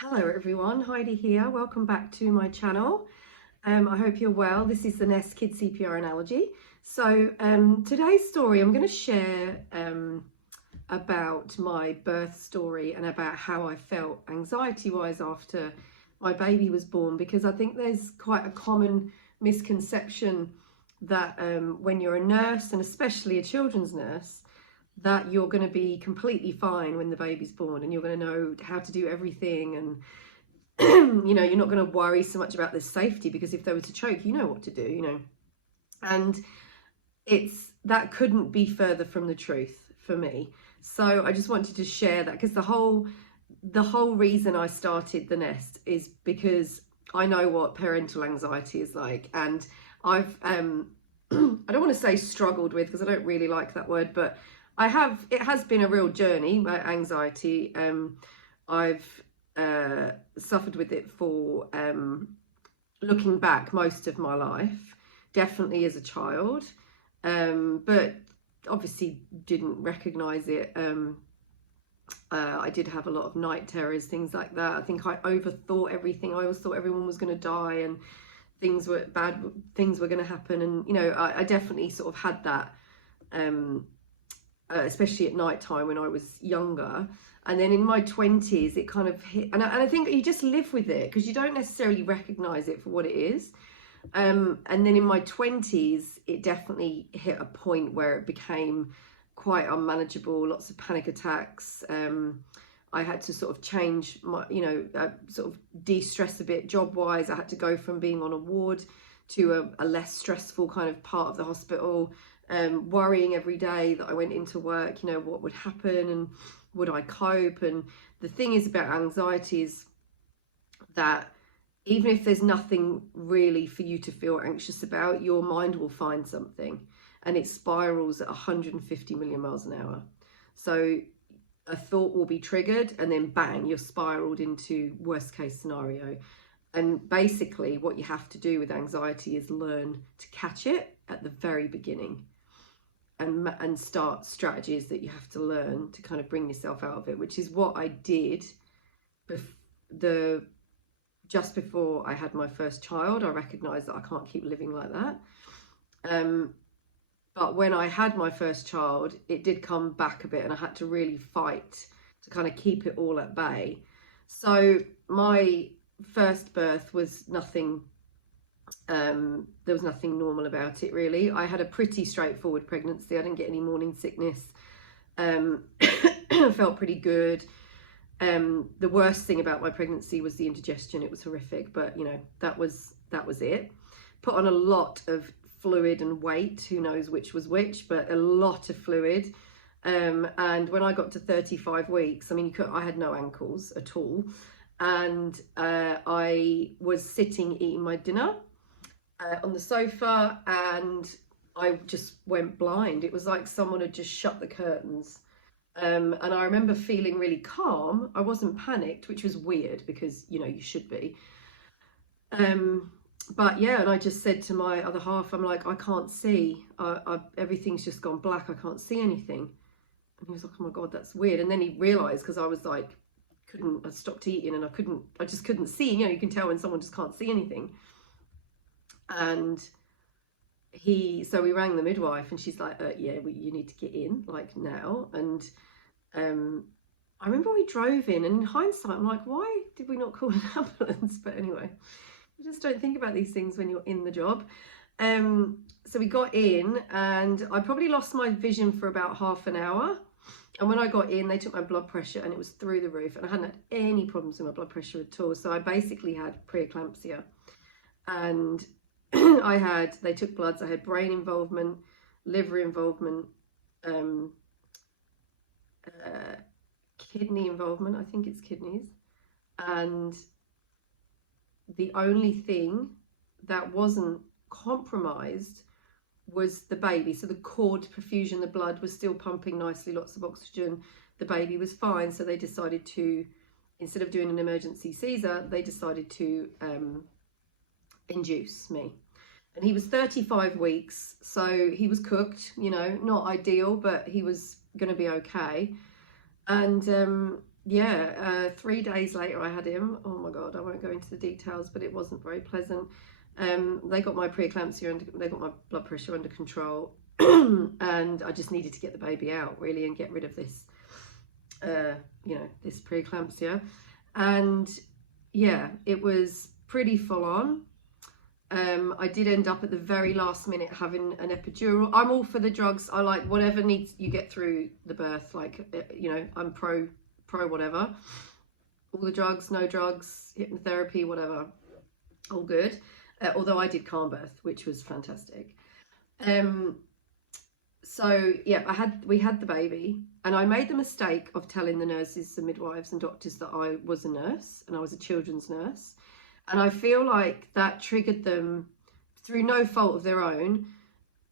Hello everyone, Heidi here. Welcome back to my channel. I hope you're well. This is the Nest Kid CPR Analogy. So today's story, I'm going to share about my birth story and about how I felt anxiety-wise after my baby was born, because I think there's quite a common misconception that when you're a nurse, and especially a children's nurse, that you're going to be completely fine when the baby's born and you're going to know how to do everything, and you're not going to worry so much about the safety, because if they were to choke, you know what to do. And that couldn't be further from the truth for me. So I just wanted to share that, because the whole reason I started the Nest is because I know what parental anxiety is like, and I've I don't want to say struggled with, because I don't really like that word, but it has been a real journey, my anxiety. I've suffered with it for, looking back, most of my life, definitely as a child, but obviously didn't recognize it. I did have a lot of night terrors, things like that. I think I overthought everything. I always thought everyone was going to die and things were going to happen, and I definitely sort of had that, especially at night time when I was younger. And then in my 20s it kind of hit, and I think you just live with it because you don't necessarily recognize it for what it is. And then in my 20s it definitely hit a point where it became quite unmanageable, lots of panic attacks. I had to sort of change my, sort of de-stress a bit job wise. I had to go from being on a ward to a less stressful kind of part of the hospital, worrying every day that I went into work, what would happen and would I cope. And the thing is about anxiety is that even if there's nothing really for you to feel anxious about, your mind will find something, and it spirals at 150 million miles an hour. So a thought will be triggered and then bang, you're spiraled into worst case scenario. And basically what you have to do with anxiety is learn to catch it at the very beginning, and start strategies that you have to learn to kind of bring yourself out of it, which is what I did just before I had my first child. I recognized that I can't keep living like that. But when I had my first child, it did come back a bit, and I had to really fight to kind of keep it all at bay. So my first birth was nothing, there was nothing normal about it really. I had a pretty straightforward pregnancy. I didn't get any morning sickness. Felt pretty good. The worst thing about my pregnancy was the indigestion. It was horrific, but that was it. Put on a lot of fluid and weight, who knows which was which, but a lot of fluid. And when I got to 35 weeks, I had no ankles at all, and I was sitting eating my dinner on the sofa, and I just went blind. It was like someone had just shut the curtains. And I remember feeling really calm. I wasn't panicked, which was weird because, you should be. But yeah, and I just said to my other half, I'm like, I can't see. Everything's just gone black. I can't see anything. And he was like, oh my God, that's weird. And then he realized, because I was like, I stopped eating and I just couldn't see. You can tell when someone just can't see anything. And so we rang the midwife, and she's like, yeah, you need to get in, like, now. And I remember we drove in, and in hindsight, I'm like, why did we not call an ambulance? But anyway, you just don't think about these things when you're in the job. So we got in, and I probably lost my vision for about half an hour. And when I got in, they took my blood pressure, and it was through the roof, and I hadn't had any problems with my blood pressure at all. So I basically had preeclampsia, and they took bloods. I had brain involvement, liver involvement, kidney involvement. I think it's kidneys. And the only thing that wasn't compromised was the baby. So the cord perfusion, the blood was still pumping nicely, lots of oxygen. The baby was fine. So they decided to, instead of doing an emergency Caesar, they decided to induce me. And he was 35 weeks, so he was cooked, not ideal, but he was going to be okay. And yeah, 3 days later I had him. Oh my God, I won't go into the details, but it wasn't very pleasant. They got my preeclampsia and they got my blood pressure under control. And I just needed to get the baby out really and get rid of this, this preeclampsia. And yeah, it was pretty full on. I did end up at the very last minute having an epidural. I'm all for the drugs. I like whatever needs you get through the birth. Like, I'm pro whatever. All the drugs, no drugs, hypnotherapy, whatever, all good. Although I did calm birth, which was fantastic. So yeah, we had the baby, and I made the mistake of telling the nurses, the midwives and doctors that I was a nurse and I was a children's nurse. And I feel like that triggered them through no fault of their own,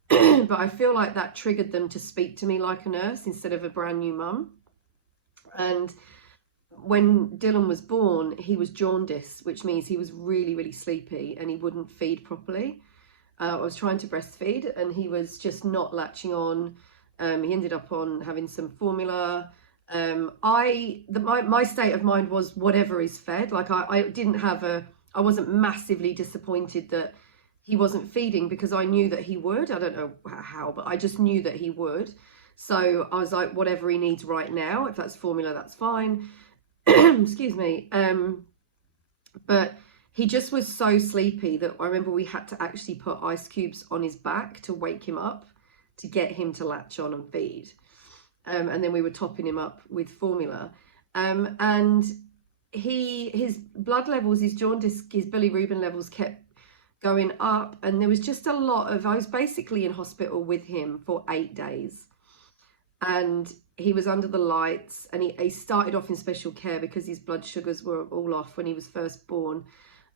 but I feel like that triggered them to speak to me like a nurse instead of a brand new mum. And when Dylan was born, he was jaundiced, which means he was really, really sleepy and he wouldn't feed properly. I was trying to breastfeed and he was just not latching on. He ended up on having some formula. My state of mind was whatever is fed. Like I wasn't massively disappointed that he wasn't feeding because I knew that he would. I don't know how, but I just knew that he would. So I was like, whatever he needs right now, if that's formula, that's fine. Excuse me. But he just was so sleepy that I remember we had to actually put ice cubes on his back to wake him up, to get him to latch on and feed. And then we were topping him up with formula. And his blood levels, his jaundice, his bilirubin levels kept going up. And there was just a lot of, I was basically in hospital with him for 8 days. And he was under the lights, and he started off in special care because his blood sugars were all off when he was first born.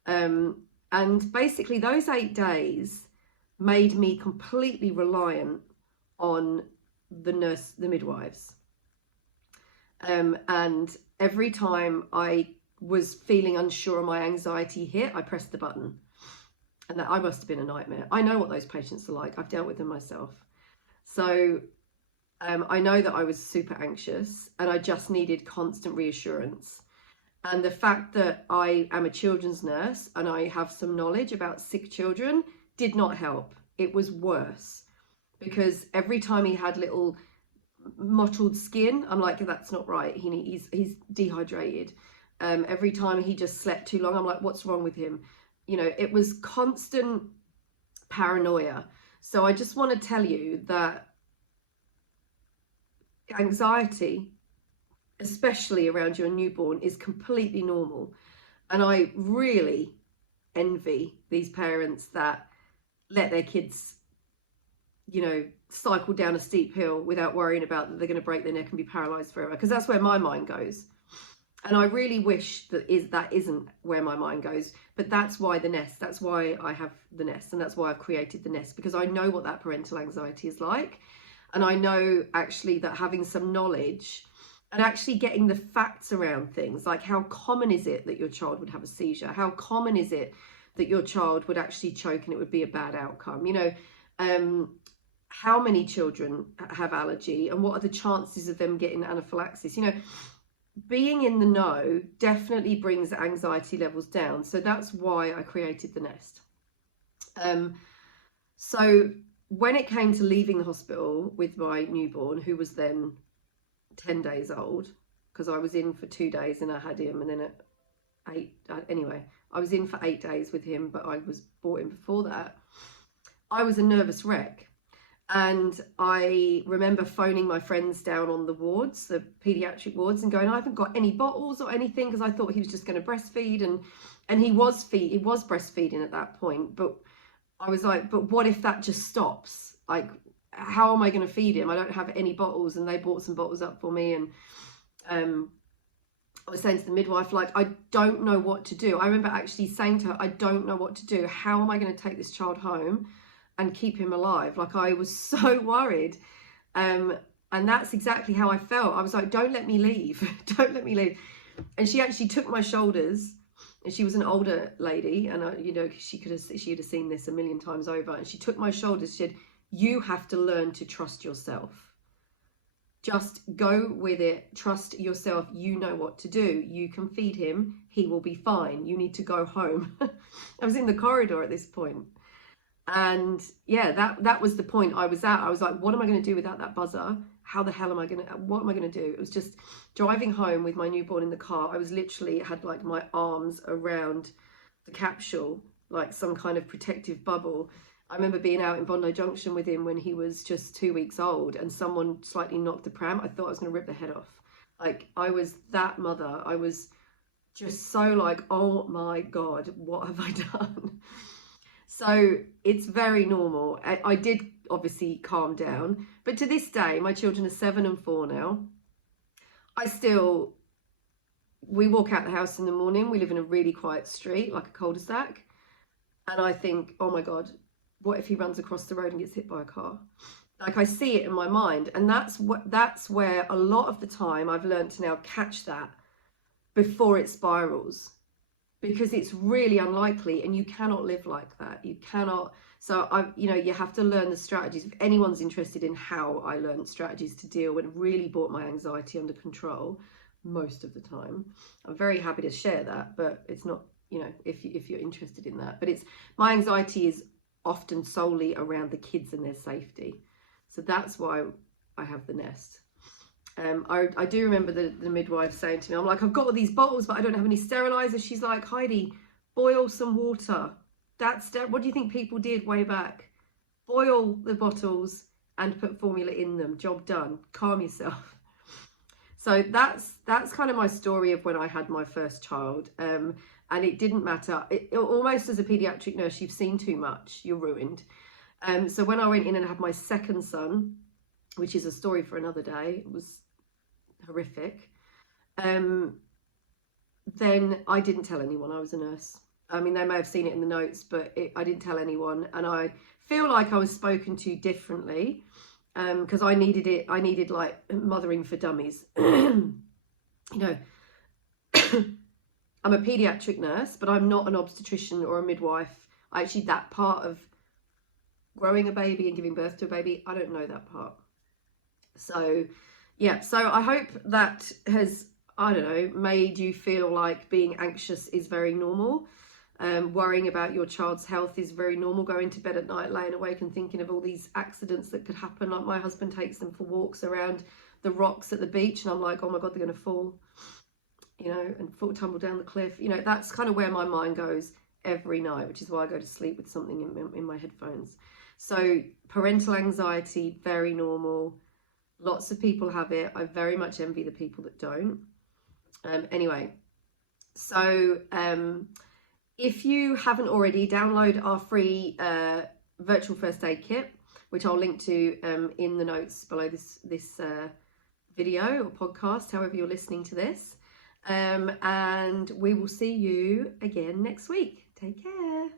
And basically those 8 days made me completely reliant on the midwives. And every time I was feeling unsure and my anxiety hit, I pressed the button. And that I must have been a nightmare. I know what those patients are like. I've dealt with them myself. So I know that I was super anxious and I just needed constant reassurance. And the fact that I am a children's nurse and I have some knowledge about sick children did not help. It was worse, because every time he had little mottled skin, I'm like, that's not right. He's dehydrated. Every time he just slept too long, I'm like, what's wrong with him? It was constant paranoia. So I just want to tell you that anxiety, especially around your newborn, is completely normal. And I really envy these parents that let their kids, cycle down a steep hill without worrying about that they're going to break their neck and be paralyzed forever, because that's where my mind goes. And I really wish that isn't where my mind goes. But that's why the nest, that's why I have the nest, and that's why I've created the nest, because I know what that parental anxiety is like. And I know actually that having some knowledge and actually getting the facts around things, like how common is it that your child would have a seizure? How common is it that your child would actually choke and it would be a bad outcome? How many children have allergy and what are the chances of them getting anaphylaxis? Being in the know definitely brings anxiety levels down. So that's why I created the nest. So when it came to leaving the hospital with my newborn, who was then 10 days old, because I was in for 2 days and I had him, and then at 8, anyway, I was in for 8 days with him, but I was brought in before that. I was a nervous wreck. And I remember phoning my friends down on the wards, the pediatric wards, and going, I haven't got any bottles or anything, because I thought he was just going to breastfeed. And he was breastfeeding at that point. But I was like, but what if that just stops? Like, how am I going to feed him? I don't have any bottles. And they bought some bottles up for me. And I was saying to the midwife, like, I don't know what to do. I remember actually saying to her, I don't know what to do. How am I going to take this child home and keep him alive? Like, I was so worried. And that's exactly how I felt. I was like, don't let me leave. Don't let me leave. And she actually took my shoulders, and she was an older lady, and she'd have seen this a million times over. And she took my shoulders. She said, you have to learn to trust yourself. Just go with it. Trust yourself. You know what to do. You can feed him. He will be fine. You need to go home. I was in the corridor at this point. And yeah, that was the point I was at. I was like, what am I going to do without that buzzer? How the hell am I going to, what am I going to do? It was just driving home with my newborn in the car. I was literally had like my arms around the capsule, like some kind of protective bubble. I remember being out in Bondi Junction with him when he was just 2 weeks old, and someone slightly knocked the pram. I thought I was going to rip the head off. Like, I was that mother. I was just so like, oh my God, what have I done? So it's very normal. I did obviously calm down, but to this day, my children are 7 and 4 now. We walk out the house in the morning. We live in a really quiet street, like a cul-de-sac. And I think, oh my God, what if he runs across the road and gets hit by a car? Like, I see it in my mind. And that's where a lot of the time I've learned to now catch that before it spirals, because it's really unlikely, and you cannot live like that. You cannot. So you have to learn the strategies. If anyone's interested in how I learned strategies to deal and really brought my anxiety under control most of the time, I'm very happy to share that. But it's not, if you're interested in that. But my anxiety is often solely around the kids and their safety. So that's why I have the nest. I do remember the midwife saying to me, I'm like, I've got all these bottles, but I don't have any sterilizers. She's like, Heidi, boil some water. What do you think people did way back? Boil the bottles and put formula in them. Job done. Calm yourself. So that's kind of my story of when I had my first child. And it didn't matter. Almost as a pediatric nurse, you've seen too much. You're ruined. So when I went in and had my second son, which is a story for another day, it was horrific. Then I didn't tell anyone I was a nurse. I mean, they may have seen it in the notes, but I didn't tell anyone. And I feel like I was spoken to differently, because I needed it. I needed like mothering for dummies. I'm a pediatric nurse, but I'm not an obstetrician or a midwife. Actually, that part of growing a baby and giving birth to a baby, I don't know that part. So yeah, so I hope that has, I don't know, made you feel like being anxious is very normal. Worrying about your child's health is very normal. Going to bed at night, laying awake and thinking of all these accidents that could happen. Like, my husband takes them for walks around the rocks at the beach, and I'm like, oh my God, they're going to fall, and tumble down the cliff. That's kind of where my mind goes every night, which is why I go to sleep with something in my headphones. So parental anxiety, very normal. Lots of people have it. I very much envy the people that don't. Anyway, so if you haven't already, download our free virtual first aid kit, which I'll link to in the notes below this video or podcast, however you're listening to this. And we will see you again next week. Take care.